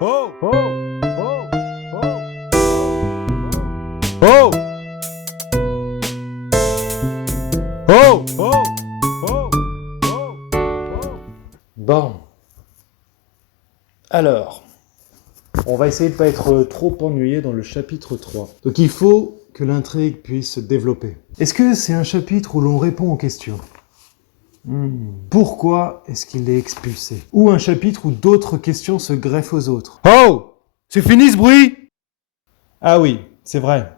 Oh! Oh! Oh! Oh! Oh! Oh! Bon. Alors, on va essayer de ne pas être trop ennuyé dans le chapitre 3. Donc il faut que l'intrigue puisse se développer. Est-ce que c'est un chapitre où l'on répond aux questions ? Pourquoi est-ce qu'il est expulsé ? Ou un chapitre où d'autres questions se greffent aux autres ? Oh! C'est fini ce bruit? Ah oui, c'est vrai.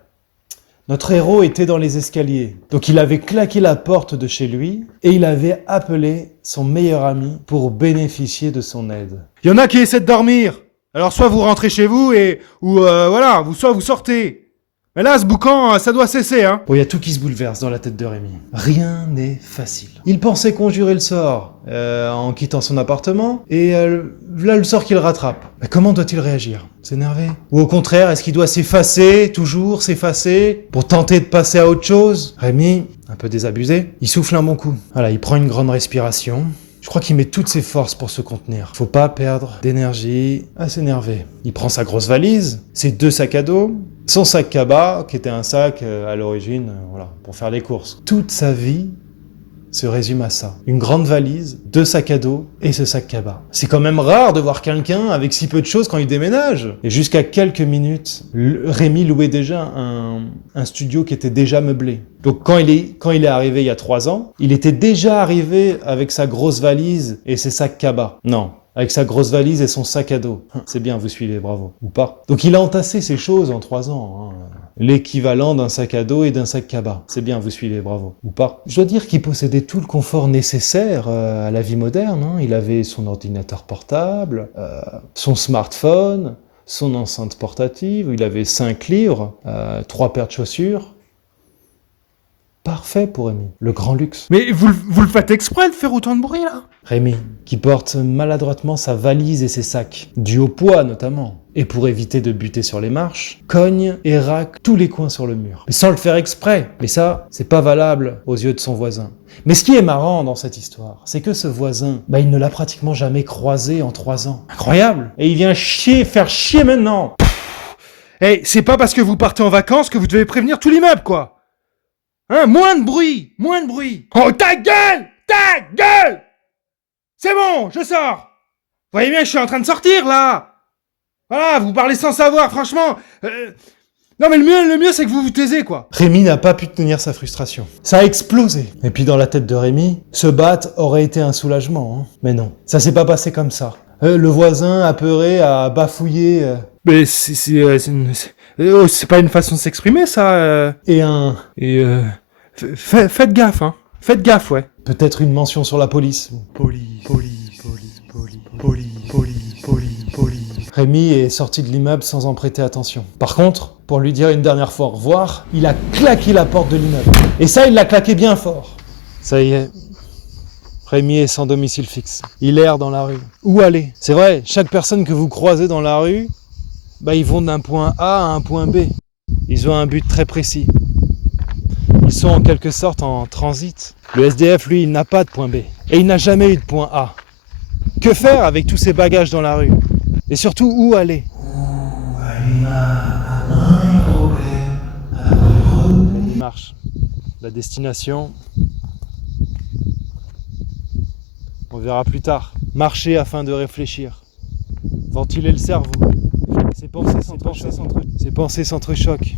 Notre héros était dans les escaliers. Donc il avait claqué la porte de chez lui et il avait appelé son meilleur ami pour bénéficier de son aide. Il y en a qui essaient de dormir. Alors soit vous rentrez chez vous voilà, soit vous sortez. Mais là, ce boucan, ça doit cesser, hein. Bon, il y a tout qui se bouleverse dans la tête de Rémi. Rien n'est facile. Il pensait conjurer le sort en quittant son appartement, et là le sort qu'il rattrape. Mais comment doit-il réagir ? S'énerver ? Ou au contraire, est-ce qu'il doit s'effacer, toujours s'effacer, pour tenter de passer à autre chose ? Rémi, un peu désabusé, il souffle un bon coup. Voilà, il prend une grande respiration. Je crois qu'il met toutes ses forces pour se contenir. Faut pas perdre d'énergie à s'énerver. Il prend sa grosse valise, ses 2 sacs à dos, son sac cabas, qui était un sac à l'origine, pour faire les courses. Toute sa vie se résume à ça. Une grande valise, 2 sacs à dos et ce sac cabas. C'est quand même rare de voir quelqu'un avec si peu de choses quand il déménage. Et jusqu'à quelques minutes, Rémi louait déjà un studio qui était déjà meublé. Donc quand il est arrivé il y a 3 ans, il était déjà arrivé avec sa grosse valise et ses sacs cabas. Non. Avec sa grosse valise et son sac à dos. C'est bien, vous suivez, bravo. Ou pas. Donc il a entassé ces choses en 3 ans. L'équivalent d'un sac à dos et d'un sac cabas. C'est bien, vous suivez, bravo. Ou pas. Je dois dire qu'il possédait tout le confort nécessaire à la vie moderne. Il avait son ordinateur portable, son smartphone, son enceinte portative, il avait 5 livres, 3 paires de chaussures. Parfait pour Rémi. Le grand luxe. Mais vous le faites exprès de faire autant de bruit, là? Rémi, qui porte maladroitement sa valise et ses sacs, dû au poids notamment, et pour éviter de buter sur les marches, cogne et racle tous les coins sur le mur. Mais sans le faire exprès. Mais ça, c'est pas valable aux yeux de son voisin. Mais ce qui est marrant dans cette histoire, c'est que ce voisin, il ne l'a pratiquement jamais croisé en 3 ans. Incroyable! Et il vient faire chier maintenant! Eh, c'est pas parce que vous partez en vacances que vous devez prévenir tout l'immeuble, quoi! Hein, moins de bruit! Moins de bruit! Oh, ta gueule! Ta gueule! C'est bon, je sors! Vous voyez bien, je suis en train de sortir, là! Voilà, vous parlez sans savoir, franchement! Non, mais le mieux, c'est que vous vous taisez, quoi! Rémi n'a pas pu tenir sa frustration. Ça a explosé. Et puis dans la tête de Rémi, se battre aurait été un soulagement. Mais non, ça s'est pas passé comme ça. Le voisin, apeuré, a bafouillé... Mais c'est pas une façon de s'exprimer, ça. Faites gaffe, hein. Faites gaffe, ouais. Peut-être une mention sur la police. Police. Rémi est sorti de l'immeuble sans en prêter attention. Par contre, pour lui dire une dernière fois au revoir, il a claqué la porte de l'immeuble. Et ça, il l'a claqué bien fort. Ça y est. Rémi est sans domicile fixe. Il erre dans la rue. Où aller ? C'est vrai, chaque personne que vous croisez dans la rue, ils vont d'un point A à un point B. Ils ont un but très précis. Ils sont en quelque sorte en transit. Le SDF, lui, il n'a pas de point B. Et il n'a jamais eu de point A. Que faire avec tous ces bagages dans la rue ? Et surtout, où aller ? Il marche. La destination, on verra plus tard. Marcher afin de réfléchir. Ventiler le cerveau. Ses pensées s'entrechoquent.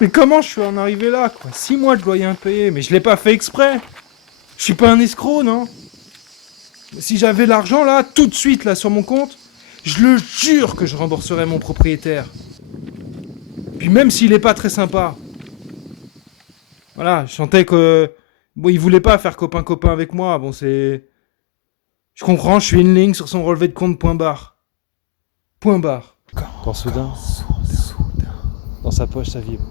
Mais comment je suis en arrivé là, quoi? 6 mois de loyer impayé, mais je l'ai pas fait exprès. Je suis pas un escroc, non? Si j'avais l'argent là, tout de suite là sur mon compte, je le jure que je rembourserais mon propriétaire. Puis même s'il est pas très sympa. Voilà, je sentais que... Bon, il voulait pas faire copain-copain avec moi, bon c'est... Je comprends, je suis une ligne sur son relevé de compte, point barre. Point barre. Quand soudain, dans sa poche, ça vibre.